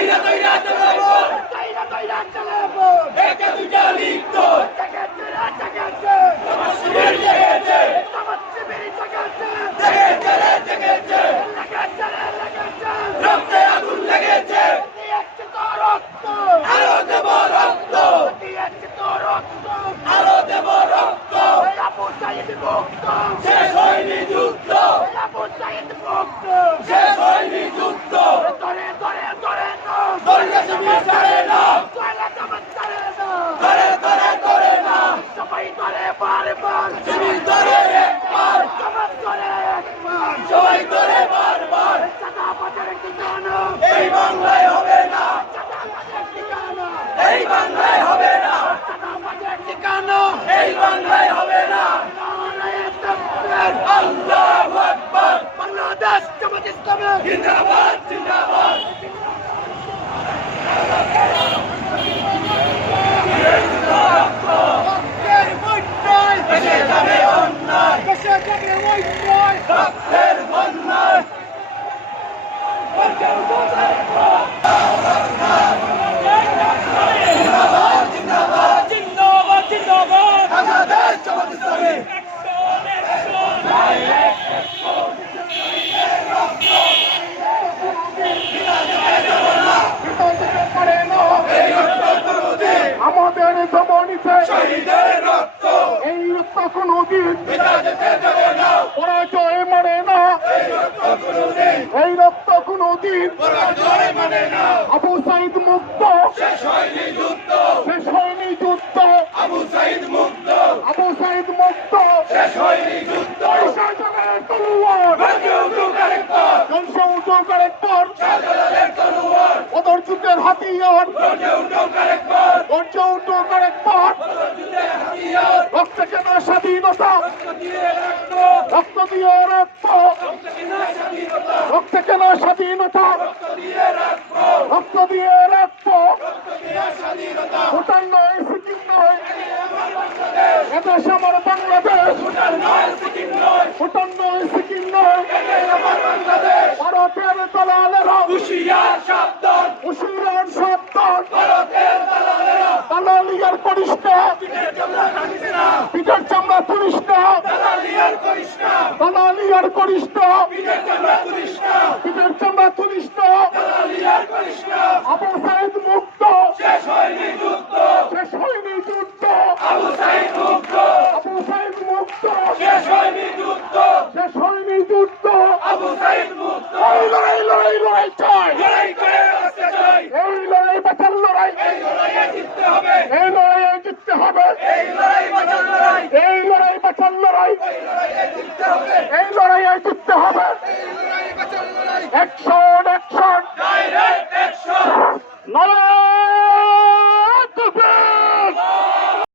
তৈরা তৈরা চালাবো তৈরা তৈরা চালাবো একটা দুইটা লিপ্ত জাগাচ্ছে জাগাচ্ছে আমার শিবির জাগাচ্ছে আমার শিবির জাগাচ্ছে জাগাচ্ছে জাগাচ্ছে লাগাচ্ছে লাগাচ্ছে রক্তে আগুন লেগেছে দিয়েছে তো রক্ত আরো দেব রক্ত দিয়েছে তো রক্ত আরো দেব রক্ত আবু সাইদ মুক্ত শেষ হয়নি যুদ্ধ আবু সাইদ মুক্ত শেষ হয়নি যুদ্ধ ধরে ধরে ধরে ধরে তুমি ছাড়ে না ধরে তুমি ছাড়ে না ধরে ধরে ধরে না সবাই ধরে বারবার তুমি ধরে একবার সবাই ধরে একবার সবাই ধরে বারবার সাদা বাজারের ঠিকানা এই বাংলায় হবে না সাদা বাজারের ঠিকানা এই বাংলায় হবে না সাদা বাজারের ঠিকানা এই বাংলায় হবে না আল্লাহু আকবার বাংলাদেশ জামাত ইসলামী জিন্দাবাদ জিন্দাবাদ আমাদের জবনিতে শহীদের রক্ত এই রক্ত কোনদিন পিতা যেতে দেবে না পরাজয় মানে না এই রক্ত কোনদিন এই রক্ত কোনদিন পরাজয় মানে না আবু সাইদ মুক্ত শেষ হয়নি যুদ্ধ শেষ হয়নি যুদ্ধ আবু সাইদ মুক্ত আবু সাইদ মুক্ত শেষ হয়নি যুদ্ধ শাহজালালের তলোয়ার ভাগ্যে উঠুক আরেকবার জনসা উঠুক আরেকবার শাহজালালের তলোয়ার বদর যুদ্ধের হাতিয়ার ভাগ্যে উঠুক আরেকবার ধৈর্য উঠুক আরেকবার যুদ্ধের হাতিয়ার রক্ত কেনা স্বাধীনতা রক্ত দিয়ে রক্ত রক্ত দিয়ে রক্ত রক্ত কিনা স্বাধীনতা রক্ত কেনা স্বাধীনতা রক্ত দিয়ে রক্ত রক্ত দিয়ে রক্ত রক্ত কিনা স্বাধীনতা ভুটান নয় সিকিম নয় আমার বাংলাদেশ এদেশ আমার বাংলাদেশ ভুটান নয় সিকিম নয় ভুটান নয় সিকিম নয় এটাই আমার বাংলাদেশ ভারতের দালালেরা হুশিয়ার সাবধান হুশিয়ার সাবধান ভারতের দালালেরা দালালিয়ার করিস না পিঠের চামড়া কাটিস না পিঠের চামড়া তুলিস না দালালিয়ার করিস না দালালিয়ার করিস না পিঠের চামড়া তুলিস না পিঠের চামড়া তুলিস না দালালিয়ার করিস না আবু সাইদ মুক্ত শেষ হয়নি যুদ্ধ শেষ হয়নি যুদ্ধ আবু সাইদ মুক্ত আবু সাইদ মুক্ত শেষ হয়নি যুদ্ধ শেষ হয়নি যুদ্ধ আবু সাইদ মুক্ত এই লড়াই লড়াই লড়াই চাই লড়াই করে আসতে চাই এই লড়াই বাঁচার লড়াই এই লড়াইয়ে জিততে হবে এই লড়াইয়ে জিততে হবে এই লড়াই বাঁচার লড়াই এই লড়াই বাঁচার লড়াই এই লড়াইয়ে জিততে হবে এই লড়াইয়ে জিততে হবে এই লড়াই বাঁচার লড়াই 100